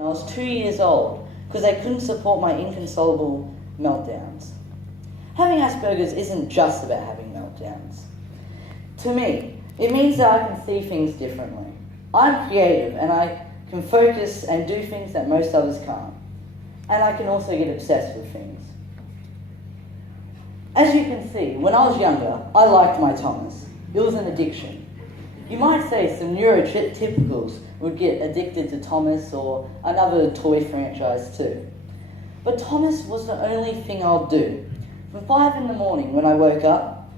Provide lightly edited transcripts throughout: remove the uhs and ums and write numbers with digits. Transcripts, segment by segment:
I was 2 years old because they couldn't support my inconsolable meltdowns. Having Asperger's isn't just about having meltdowns. To me, it means that I can see things differently. I'm creative and I can focus and do things that most others can't. And I can also get obsessed with things. As you can see, when I was younger, I liked my Thomas. It was an addiction. You might say some neurotypicals would get addicted to Thomas or another toy franchise too. But Thomas was the only thing I'd do. From 5 in the morning when I woke up,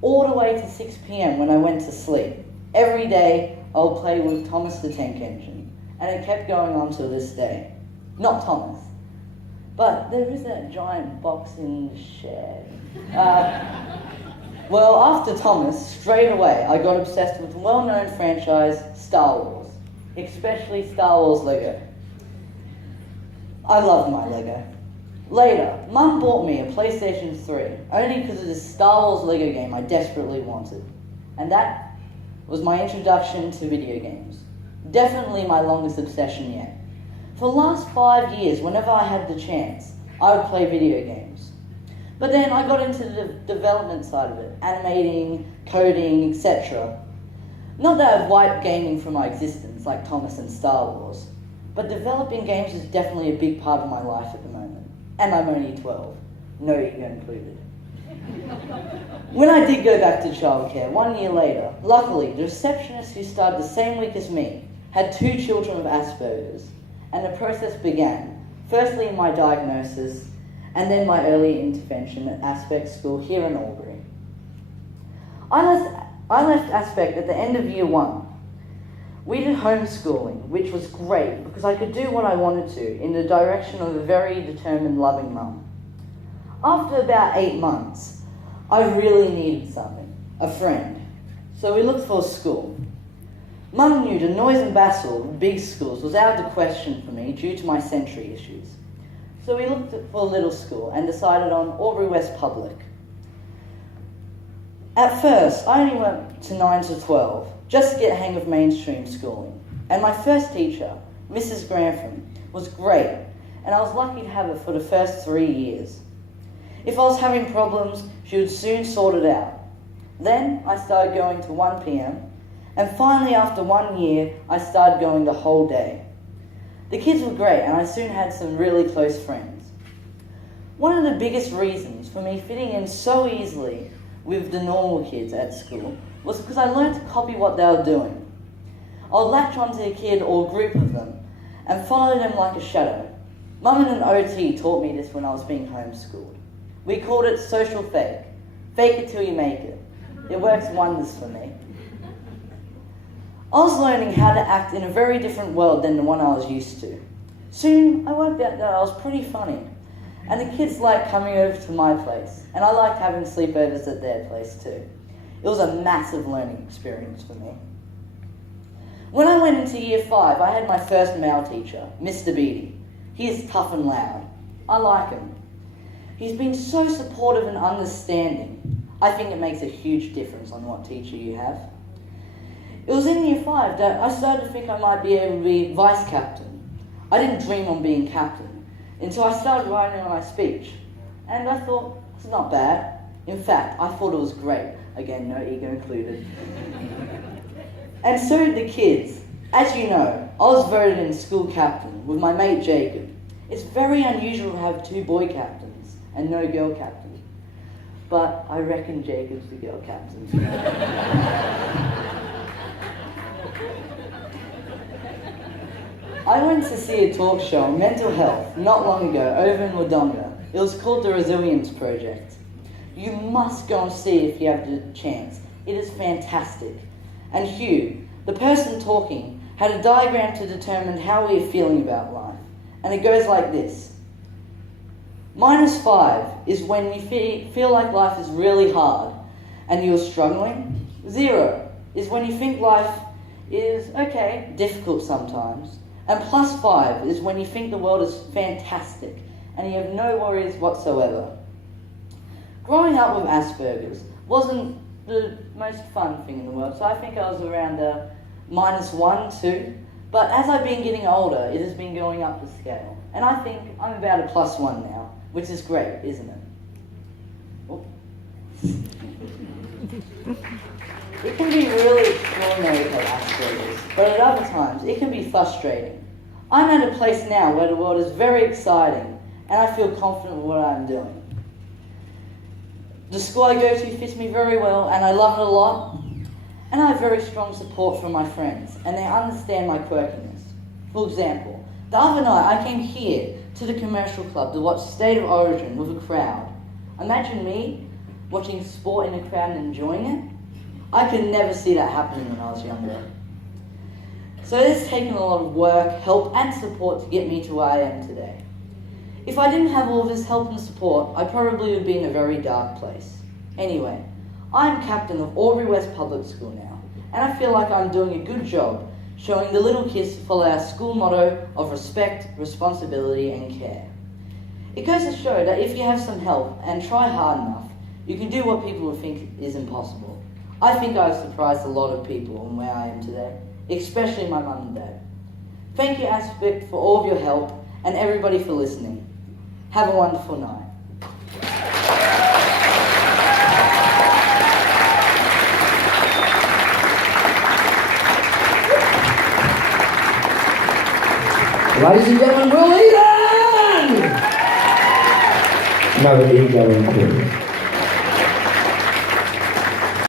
all the way to 6 p.m. when I went to sleep. Every day I'll play with Thomas the Tank Engine, and it kept going on to this day. Not Thomas, but there is that giant box in the shed. Well, after Thomas, straight away I got obsessed with the well-known franchise Star Wars, especially Star Wars Lego. I loved my Lego. Later, Mum bought me a PlayStation 3, only because of this Star Wars Lego game I desperately wanted. And that was my introduction to video games. Definitely my longest obsession yet. For the last 5 years, whenever I had the chance, I would play video games. But then I got into the development side of it, animating, coding, etc. Not that I've wiped gaming from my existence, like Thomas and Star Wars, but developing games is definitely a big part of my life at the moment. And I'm only 12, no ego included. When I did go back to childcare 1 year later, luckily the receptionist who started the same week as me had 2 children with Asperger's, and the process began, firstly in my diagnosis, and then my early intervention at Aspect School here in Albury. I left Aspect at the end of year 1. We did homeschooling, which was great because I could do what I wanted to in the direction of a very determined, loving mum. After about 8 months, I really needed something, a friend. So we looked for a school. Mum knew the noise and bustle of big schools was out of the question for me due to my sensory issues. So we looked for a little school and decided on Albury West Public. At first, I only went to 9 to 12, just to get a hang of mainstream schooling. And my first teacher, Mrs. Grantham, was great, and I was lucky to have her for the first 3 years. If I was having problems, she would soon sort it out. Then I started going to 1 p.m, and finally after 1 year, I started going the whole day. The kids were great, and I soon had some really close friends. One of the biggest reasons for me fitting in so easily with the normal kids at school was because I learned to copy what they were doing. I would latch onto a kid or a group of them and follow them like a shadow. Mum and an OT taught me this when I was being homeschooled. We called it social fake. Fake it till you make it. It works wonders for me. I was learning how to act in a very different world than the one I was used to. Soon, I worked out that I was pretty funny, and the kids liked coming over to my place, and I liked having sleepovers at their place too. It was a massive learning experience for me. When I went into year 5, I had my first male teacher, Mr. Beattie. He is tough and loud. I like him. He's been so supportive and understanding. I think it makes a huge difference on what teacher you have. It was in year 5 that I started to think I might be able to be vice captain. I didn't dream on being captain until I started writing my speech. And I thought, it's not bad. In fact, I thought it was great. Again, no ego included. And so did the kids. As you know, I was voted in school captain with my mate Jacob. It's very unusual to have 2 boy captains and no girl captain. But I reckon Jacob's the girl captain. I went to see a talk show on mental health not long ago over in Wodonga. It was called the Resilience Project. You must go and see it if you have the chance. It is fantastic. And Hugh, the person talking, had a diagram to determine how we are feeling about life. And it goes like this. -5 is when you feel like life is really hard and you're struggling. 0 is when you think life is, okay, difficult sometimes. And +5 is when you think the world is fantastic and you have no worries whatsoever. Growing up with Asperger's wasn't the most fun thing in the world, so I think I was around -1, 2. But as I've been getting older, it has been going up the scale. And I think I'm about a +1 now, which is great, isn't it? Oh. It can be really extraordinary to have Asperger's, but at other times it can be frustrating. I'm at a place now where the world is very exciting and I feel confident with what I'm doing. The school I go to fits me very well and I love it a lot. And I have very strong support from my friends and they understand my quirkiness. For example, the other night I came here to the commercial club to watch State of Origin with a crowd. Imagine me watching sport in a crowd and enjoying it. I could never see that happening when I was younger. So it has taken a lot of work, help and support to get me to where I am today. If I didn't have all this help and support, I probably would be in a very dark place. Anyway, I'm captain of Aubrey West Public School now, and I feel like I'm doing a good job showing the little kids to follow our school motto of respect, responsibility and care. It goes to show that if you have some help and try hard enough, you can do what people would think is impossible. I think I've surprised a lot of people in where I am today, especially my mum and dad. Thank you, Aspect, for all of your help and everybody for listening. Have a wonderful night. Ladies and gentlemen, Will Eden! Another ego in